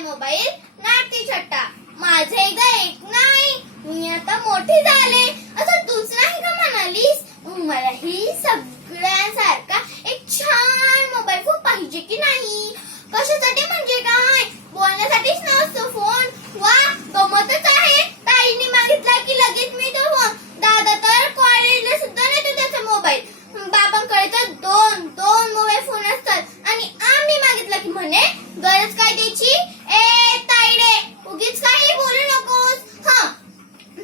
Mobile नाटकी छट्टा. माझे एक नाही, मी आता मोठी झाले असं तूच नाही का म्हणालीस. मलाही सगळ्यांसारखा एक छान मोबाईल फोन पाहिजे की नाही. कशासाठी म्हणजे काय, बोलण्यासाठीच नसतो फोन. वा गमतच आहे. ताईंनी मागितला की लगेच मी तो फोन. दादा तर कॉलेजला सुद्धा नाही त्याचा मोबाईल. बाबांकडे तर दोन मोबाईल फोन असतात आणि आम्ही मागितला की म्हणे गरज काय त्याची. ताईडे उगीच काही बोलू नकोस.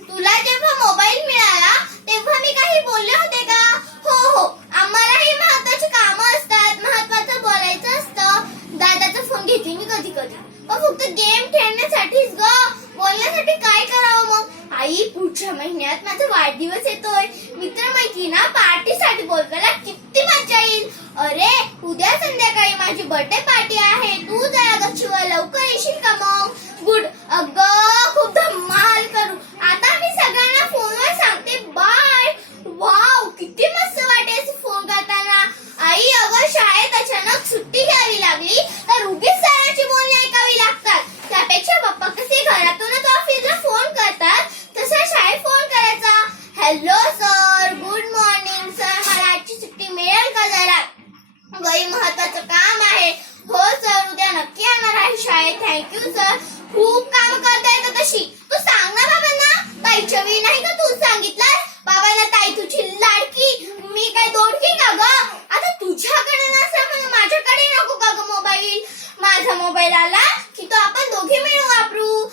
तुला जेव्हा मोबाईल मिळाला तेव्हा मी काही बोलले होते का. हो आम्हालाही महत्वाची कामं असतात, महत्वाचं बोलायचं असतं. दादाचा फोन घेते मी कधी पण फक्त गेम खेळण्यासाठीच ग. बोलण्यासाठी काय करावं मग. आई पुढच्या महिन्यात माझा वाढदिवस येतोय. मित्रमैत्रिणींना पार्टीसाठी बोलवायला किती मजा येईल. अरे उद्या संध्याकाळी माझी बर्थडे पार्टी आहे. तू जरा गच्चीवर लवकर येशील का मग. गुड. अगं खूप धमाल करू. आता मी सगळ्यांना फोनवर सांगते बाय. वाव किती मस्त वाटेल फोन करताना. आई अगं शाळेत अचानक सुट्टी घ्यावी लागली तर उगीच सरांची बोलणी ऐकावी लागतात. त्यापेक्षा पप्पा कसे घरातूनच ऑफिसला फोन करतात तसा शाळेत फोन करायचा. Hello sir, good morning sir, मला आजची सुट्टी मिळेल का जरा. घरी महत्वाचं काम आहे. हो सर, उद्या नक्की येणार आहे शाळेत. Thank you sir. खूप काम करता येतं तशी. तू सांग ना बाबांना. ताईच्या वेळी नाही का तू सांगितलं बाबांना ताई तुझी लाडकी. मी काय दोडकी का ग. आता तुझ्याकडे नसला म्हणून माझ्याकडे नको का ग मोबाईल. माझा मोबाईल आला की तो आपण दोघे मिळून वापरू.